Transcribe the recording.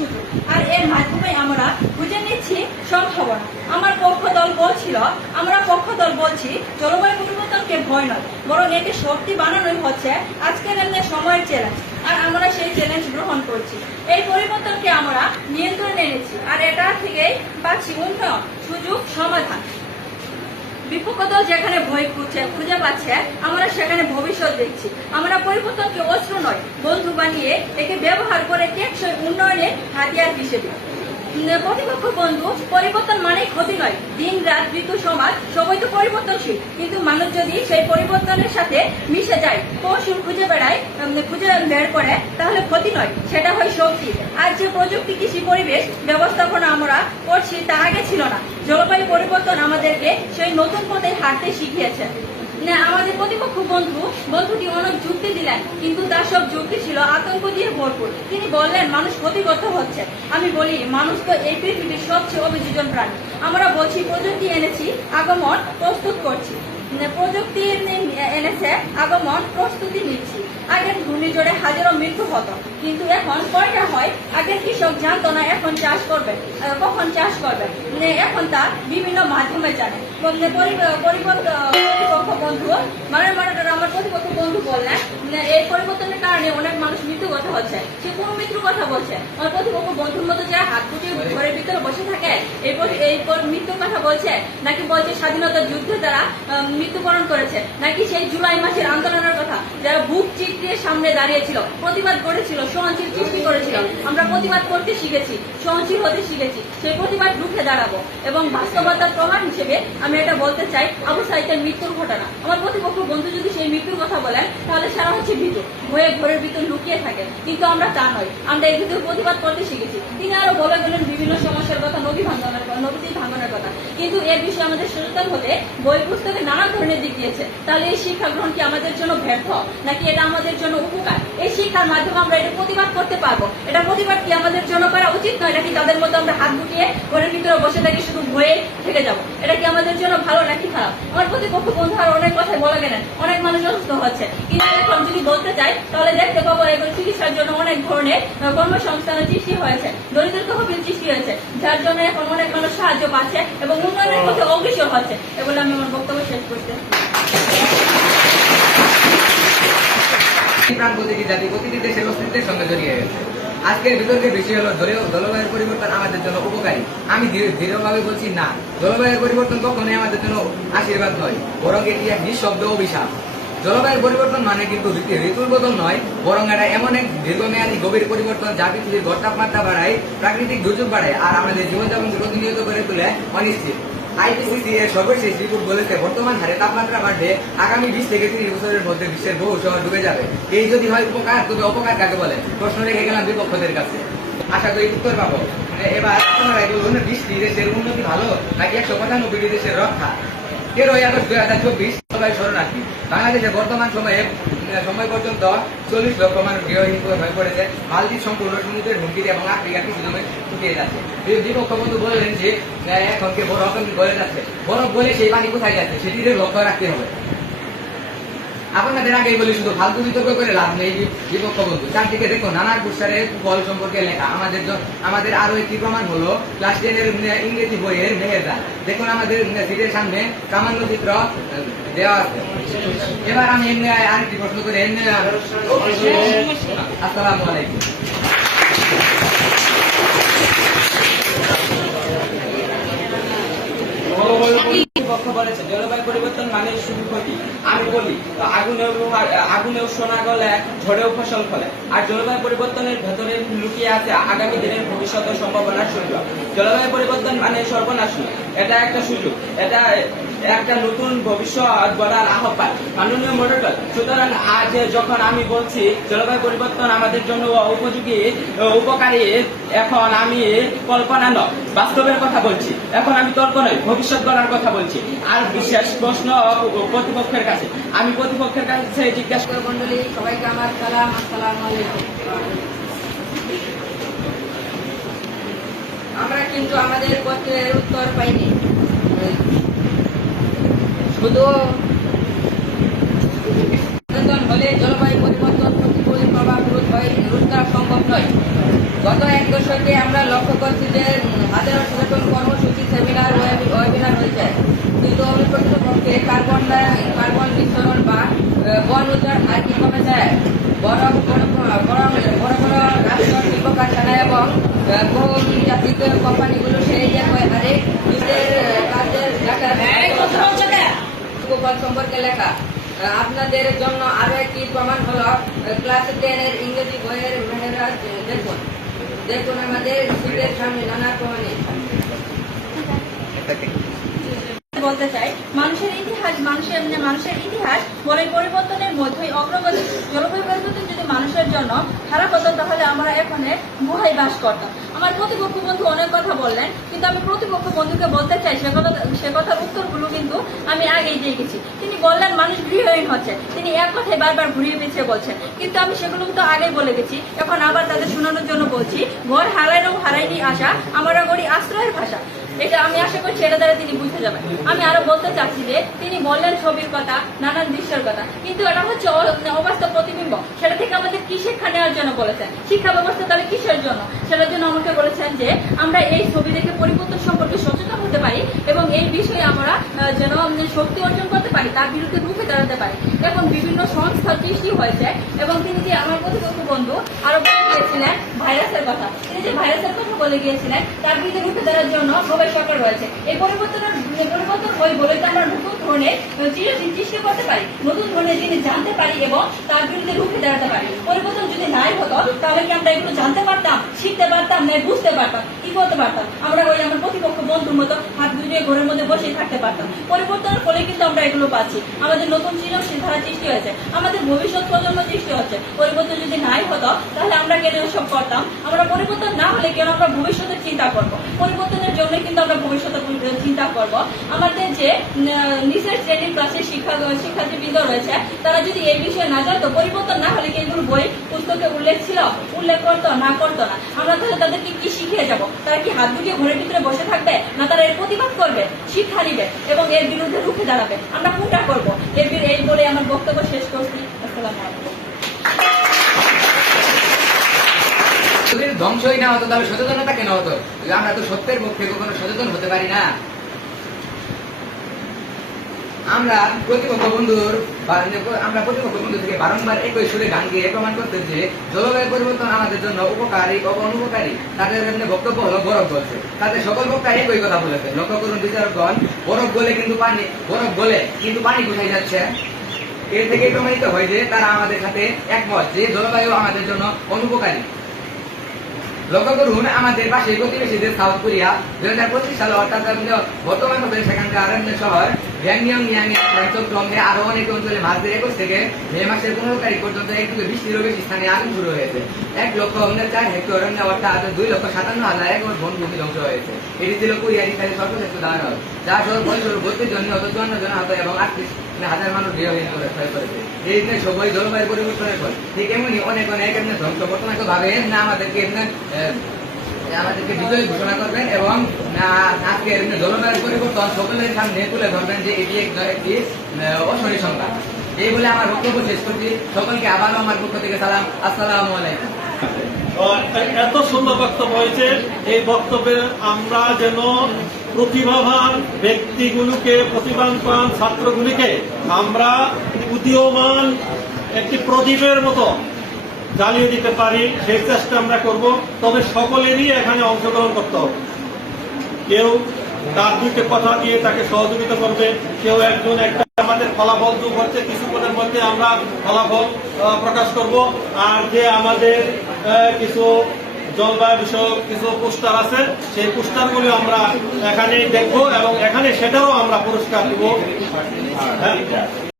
সুযোগ আর এর মাধ্যমে আমরা বুঝে নিচ্ছি সম্ভাবনা। আমার পক্ষ দল বলছিল, আমরা পক্ষ দল বলছি, জলবায়ু পরিবর্তনকে ভয় নয়, বরং একে শক্তি বানানোই হচ্ছে আজকের এমনি সময়ের চ্যালেঞ্জ আর আমরা সেই চ্যালেঞ্জ গ্রহণ করছি। এই পরিবর্তনকে আমরা নিয়ন্ত্রণে এনেছি, আর এটা থেকেই পাচ্ছি উন্নয়ন, সুযোগ, সমাধান। বিপক্ষ দল যেখানে ভয় খুঁজছে, খুঁজে পাচ্ছে, আমরা সেখানে ভবিষ্যৎ দেখছি। আমরা পরিবর্তনকে অস্ত্র নয়, বন্ধু বানিয়ে একে ব্যবহার করে টেকসই উন্নয়নের হাতিয়ার হিসেবে। প্রতিপক্ষ বন্ধু, পরিবর্তন মানে ক্ষতি নয়। দিন, রাত, ঋতু, সমাজ, সবাই তো পরিবর্তনশীল। কিন্তু মানুষ যদি সেই পরিবর্তনের সাথে মিশে যায় কৌশল খুঁজে বেড়ায় খুঁজে বের করে, তাহলে ক্ষতি নয়। সেটা হয় শক্তি। আর যে প্রযুক্তি, কৃষি, পরিবেশ ব্যবস্থাপনা আমরা করছি তা আগে ছিল না। জলবায়ু পরিবর্তন আমাদেরকে সেই নতুন পথে হাঁটতে শিখিয়েছে। আমাদের প্রতিপক্ষ বন্ধু, বন্ধুটি অনেক যুক্তি দিলেন, কিন্তু তার সব যুক্তি ছিল আতঙ্ক দিয়ে ভরপুর। তিনি বললেন, মানুষ ক্ষতিগ্রস্ত হচ্ছে। আমি বলি, মানুষ তো এই পৃথিবীর সবচেয়ে অভিযোজন প্রাণী। আমরা বলছি, প্রযুক্তি এনেছি, আগমন প্রস্তুত করছি। প্রযুক্তি এনে- এনেছে আগমন প্রস্তুতি নিচ্ছি। আগে ঘূর্ণিঝড়ে হাজারো মৃত্যু হতো। কিন্তু এখন কয়টা হয় আগে কৃষক জানতো না এখন চাষ করবে কখন চাষ করবে। উম, এখন তা বিভিন্ন মাধ্যমে জানে। পরিপক্ষ পরি- বন্ধু মানে মানে আমার প্রতিপক্ষ বন্ধু বললেন এই পরিবর্তনের কারণে অনেক মানুষ মৃত্যু কথা হচ্ছে সে কোন মৃত্যুর কথা বলছে বন্ধুর মতো যে হাত গুটিয়ে ঘরের ভিতরে বসে থাকে, এরপর এরপর মৃত্যুর কথা বলছে, নাকি বলছে স্বাধীনতা যুদ্ধে তারা মৃত্যুবরণ করেছে, নাকি সেই জুলাই মাসের আন্দোলনের কথা, যারা বুক চিটিয়ে সামনে দাঁড়িয়েছিল, প্রতিবাদ করেছিল, সহনশীল প্রতিবাদ করতে শিখেছি, সহনশীল হতে শিখেছি, সেই প্রতিবাদ রুখে দাঁড়াবো এবং বাস্তবতার প্রমাণ হিসেবে আমি এটা বলতে চাই আবু সাইদের মৃত্যুর ঘটনা। আমার প্রতিপক্ষ বন্ধু যদি সেই মৃত্যুর কথা বলেন, তাহলে সারা হচ্ছে ভিতর, হয়ে ঘরের ভিতর লুকিয়ে থাকে। কিন্তু আমরা তা নয়, আমরা এই ভিতরে প্রতিবাদ করতে শিখেছি। তিনি আরও বলে গেলেন বিভিন্ন সমস্যার কথা নদী ভাঙ্গনের কথা, নবীজির ভাঙ্গনের কথা। কিন্তু এর বিষয়ে আমাদের সচেতন হতে বই পুস্তকে নানা ধরনের দিক দিয়েছে। তাহলে এই শিক্ষা গ্রহণ কি আমাদের জন্য ব্যর্থ, নাকি এটা আমাদের জন্য উপকার? এই শিক্ষার মাধ্যমে আমরা এটা প্রতিবাদ করতে পারব। এটা প্রতিবাদ কি আমাদের জন্য করা উচিত নয়, নাকি তাদের মতো আমরা হাত গুটিয়ে ঘরের ভিতরে বসে থাকি, শুধু ভয়ে থেকে যাব? এটা কি আমাদের জন্য ভালো নাকি খারাপ? আমার প্রতিপক্ষ বন্ধু আর অনেক কথা বলে গেলেন অনেক মানুষ অসুস্থ হচ্ছে। কিন্তু এখন যদি বলতে চাই, তাহলে দেখতে পাবো এখন চিকিৎসার জন্য অনেক ধরনের কর্মসংস্থানের সৃষ্টি হয়েছে, দরিদ্র তহবিল সৃষ্টি হয়েছে, যার জন্য এখন অনেক মানুষ সাহায্য পাচ্ছে এবং জড়িয়ে গেছে। আজকের বিতর্কের বিষয় হলো জলবায়ুর পরিবর্তন আমাদের জন্য উপকারী। আমি দৃঢ়- দৃঢ়ভাবে বলছি না। জলবায়ুর পরিবর্তন কখনোই আমাদের জন্য আশীর্বাদ নয়, বরং এটি এক নিঃশব্দ অভিশাপ। জলবায়ুর পরিবর্তন মানে কিন্তু ঋতুর বদল নয়, বরং এটা এমন এক দীর্ঘমেয়াদী গভীর পরিবর্তন যা পৃথিবীর গড় তাপমাত্রা বাড়ায়, প্রাকৃতিক দুর্যোগ বাড়ায়, আর আমাদের জীবনযাপনকে প্রতিনিয়ত করে তোলে অনিশ্চিত। আইপিসিসি এর সর্বশেষ রিপোর্ট বলেছে, বর্তমান হারে তাপমাত্রা বাড়বে আগামী বিশ থেকে তিরিশ বছরের মধ্যে বিশ্বের বহু শহর ডুবে যাবে। এই যদি হয় উপকার, তবে অপকার কাকে বলে? প্রশ্ন রেখে গেলাম বিপক্ষদের কাছে। আশা করি উত্তর পাবো। এবার আপনারাই বলুন বিশটি দেশের উন্নতি ভালো, নাকি একশো পঁচানব্বইটি দেশের রক্ষা? তেরোই আগস্ট দুই হাজার চব্বিশ সবাই শরণার্থী বাংলাদেশে বর্তমান সময়ে সময় পর্যন্ত চল্লিশ লক্ষ মানুষ গৃহহীন হয়ে পড়েছে মালদ্বীপ সম্পূর্ণ সমুদ্রের হুমকিতে এবং আফ্রিকা কিছু জমি শুকিয়ে যাচ্ছে। বিরোধী বিপক্ষ বন্ধু বললেন যে এখনকে এখন গলে যাচ্ছে। বরফ বলে সেই পানি কোথায় যাচ্ছে? সেটিতে লক্ষ্য রাখতে হবে। আপনাদের আগেই বলি শুধু ফালতু বিতর্ক করে লাভ নেই, বিপক্ষ বন্ধু। চারদিকে দেখো, নানা কুসারের ফল সম্পর্কে লেখা। আমাদের আমাদের আরও একটি প্রমাণ হলো ক্লাস টেনের ইংরেজি বইয়ের মেহেদা দেখুন আমাদের সিটের সামনে সামান্য চিত্র দেওয়া আছে। এবার আমি এমনি আরেকটি প্রশ্ন করি। এমনি আসসালামু আলাইকুম। পক্ষ বলেছে জলবায়ু পরিবর্তন মানে শুধু ক্ষতি? আমি বলি আগুনেও আগুনেও সোনা গলে, ঝড়েও ফসল ফলে। আর জলবায়ু পরিবর্তনের ভেতরে লুকিয়ে আছে আগামী দিনের ভবিষ্যতের সম্ভাবনার সুযোগ জলবায়ু পরিবর্তন মানে সর্বনাশ এটা একটা সুযোগ। এটা একটা নতুন ভবিষ্যৎ গড়ার আহ্বান। মাননীয় মডেল সুতরাং আজ যখন আমি বলছি, জলবায়ু পরিবর্তন আমাদের জন্য উপযোগী, উপকারী, এখন আমি কল্পনা নয়, বাস্তবের কথা বলছি। এখন আমি তর্ক নয় ভবিষ্যৎ গড়ার কথা বলছি। আর বিশেষ প্রশ্ন প্রতিপক্ষের কাছে। আমি প্রতিপক্ষের কাছে জিজ্ঞাসা দর্শক মন্ডলী সবাইকে আমার সালাম, আসসালামু আমরা কিন্তু আমাদের পত্রের উত্তর পাইনি। জলবায়ু পরিবর্তন গত এক দশকে আমরা কর্মসূচি সেমিনার কিন্তু কার্বন কার্বন নিঃসরণ বা বন উজাড় আর কি কমেছে বড় বড় এবং বহুজাতিক কোম্পানিগুলো সেই যে হারে নিজের উপকূল সম্পর্কে লেখা। আপনাদের জন্য আরও একটি প্রমাণ হলো ক্লাস টেনের ইংরেজি বইয়ের মেহরাজ দেখুন। দেখুন আমাদের শীতের সামনে নানা প্রমাণে। বলতে চাই, মানুষের ইতিহাস, মানুষের মানে মানুষের ইতিহাস বলে পরিবর্তনের মধ্যেই অগ্রগতি জলবায়ু পরিবর্তন যদি মানুষের জন্য খারাপ হতো, তাহলে আমরা এখানে গুহায় বাস করতাম। আমার প্রতিপক্ষ বন্ধু অনেক কথা বললেন, কিন্তু আমি প্রতিপক্ষ বন্ধুকে বলতে চাই, সে কথা সে কথার উত্তরগুলো কিন্তু আমি আগেই দিয়ে গেছি। তিনি বললেন, মানুষ গৃহহীন হচ্ছে। তিনি এক কথায় বারবার ঘুরিয়ে পিছিয়ে বলছেন। কিন্তু আমি সেগুলো তো আগেই বলে গেছি। এখন আবার তাদের শোনানোর জন্য বলছি, ঘর হারাইলেও হারাইনি আশা, আমরা করি আশ্রয়ের ভাষা। এটা আমি আশা করছি এটা দ্বারা তিনি বুঝতে যাবেন। আমি আরও বলতে চাচ্ছি যে, তিনি বললেন ছবির কথা, নানান দৃশ্যের কথা। কিন্তু এটা হচ্ছে অবাস্তব প্রতিবিম্ব। সেটা থেকে আমাদের কি শিক্ষা নেওয়ার জন্য বলেছেন। শিক্ষা ব্যবস্থা তাহলে কিসের জন্য? সেটার জন্য আমাকে বলেছেন যে, আমরা এই ছবি দেখে পরিবর্তন সম্পর্কে সচেতন হতে পারি এবং এই বিষয়ে আমরা যেন শক্তি অর্জন করতে পারি, তার বিরুদ্ধে রুখে দাঁড়াতে পারি। এবং বিভিন্ন সংস্থার সৃষ্টি হয়েছে এবং তিনি যে আমার প্রতিপক্ষ বন্ধু? আরও বলেছিলেন ভাইরাসের কথা। তিনি যে ভাইরাসের কথা বলে গিয়েছিলেন, তার বিরুদ্ধে রুখে দেওয়ার জন্য সরকার রয়েছে এই পরিবর্তনের পরিবর্তন হয়ে বলে তো আমরা নতুন ধরনের সৃষ্টি করতে পারি। নতুন ধরনের জিনিস জানতে পারি এবং তার বিরুদ্ধে রুখে দাঁড়াতে পারি। পরিবর্তন যদি নাই হতো, তাহলে কি আমরা এগুলো জানতে পারতাম, শিখতে পারতাম, না বুঝতে পারতাম, কি করতে পারতাম? আমরা ওই আমার প্রতিপক্ষ বন্ধুর মতো হাত গুজিয়ে ঘরের মধ্যে বসে থাকতে পারতাম। পরিবর্তনের ফলে কিন্তু আমরা এগুলো পাচ্ছি। আমাদের নতুন সৃজনশীল ধারা সৃষ্টি হয়েছে। আমাদের ভবিষ্যৎ প্রজন্ম সৃষ্টি হচ্ছে। পরিবর্তন যদি নাই হতো, তাহলে আমরা কেন এসব করতাম? আমরা পরিবর্তন না হলে কেন আমরা ভবিষ্যতের চিন্তা করব? পরিবর্তনের জন্য কিন্তু আমরা ভবিষ্যতের চিন্তা করব। আমাদের যে নিচের শ্রেণির ক্লাসের শিক্ষা, শিক্ষার্থীবৃন্দ রয়েছে, তারা যদি এই বিষয়ে না জানতো, পরিবর্তন না হলে কি এগুলো বই, পুস্তকে উল্লেখ ছিল, উল্লেখ করতো, না করতো না। আমরা তাহলে তাদেরকে কি শিখিয়ে যাব? তারা কি হাত দুটিয়ে ঘরের ভিতরে বসে থাকবে, না তারা এর প্রতিবাদ করবে, শিক্ষা নিবে এবং এর বিরুদ্ধে রুখে দাঁড়াবে? আমরা কোনটা করব? এই বলে আমার বক্তব্য শেষ করছি। আসসালামু আলাইকুম। ধ্বংসই না হতো তাহলে সচেতনতা কেন হতো? আমরা তো সত্যের পক্ষে কখনো সচেতন হতে পারি না। আমরা প্রতিপক্ষ বন্ধুর আমরা প্রতিপক্ষ বন্ধু থেকে বারংবার একই সুরে গান গিয়ে প্রমাণ করতে যে জলবায়ু পরিবর্তন আমাদের জন্য উপকারী ও অনুপকারী। তাদের এমনি বক্তব্য হলো বরফ বলছে। তাদের সকল বক্তা একই কথা বলেছে লক্ষ্য করুন, বিচারকগণ, বরফ গলে কিন্তু পানি, বরফ গলে কিন্তু পানি কোথায় যাচ্ছে? এর থেকে প্রমাণিত হয় যে তারা আমাদের সাথে একমত যে জলবায়ু আমাদের জন্য অনুপকারী। লক্ষ্য করুন, আমাদের পাশে প্রতিবেশীদের সাউথ কোরিয়া, দুই হাজার পঁচিশ সালে অর্থাৎ বর্তমান হবে সেখানকার শহর। ব্যাংনিয়ং নিয়ামি চট্টগ্রামে আরও অনেক অঞ্চলে মার্চের একুশ থেকে মে মাসের পনেরো তারিখ পর্যন্ত একটু বৃষ্টিরও বেশি স্থানে আগুন শুরু হয়েছে। এক লক্ষ চার হেক্টর অরণ্য অর্থাৎ দুই লক্ষ সাতান্ন হাজার একর বনভূমি ধ্বংস হয়েছে। এটি ছিল কোরিয়ার ইতিহাসে সর্বশ্রেষ্ঠ উদাহরণ যা সহ ফলস্বরূপ বত্রিশ জন নিহত জলবায়ু পরিবর্তনের ফল। ঠিক এমনি অনেক অনেক ধ্বংস। বর্তমানে ভাবে না আমাদেরকে আমাদেরকে বিজয় ঘোষণা করবেন এবং আজকে পরিবর্তন সকলের সামনে তুলে ধরবেন যে এটি একটি সংখ্যা এই বলে আমার বক্তব্য শেষ করছি। সকলকে আবারও আমার পক্ষ থেকে সালাম। আসসালামু এত সুন্দর বক্তব্য হয়েছে। এই বক্তব্যে আমরা যেন প্রতিভাবান ব্যক্তিগুলোকে, প্রতিভাবান ছাত্রগুলিকে আমরা উদীয়মান একটি প্রদীপের মতো জ্বালিয়ে দিতে পারি, সেই চেষ্টা আমরা করব। তবে সকলেরই এখানে অংশগ্রহণ করতে হবে। কেউ তার দুইটা কথা দিয়ে তাকে সহযোগিতা করবে, কেউ একজন একটা আমাদের ফলাফল যোগ হচ্ছে কিছুক্ষণের মধ্যে আমরা ফলাফল প্রকাশ করব। আর যে আমাদের কিছু জলবায়ু বিষয়ক কিছু পোস্টার আছে, সেই পোস্টারগুলো আমরা এখানে দেখব এবং এখানে সেটাও আমরা পুরস্কার দিব। হ্যাঁ?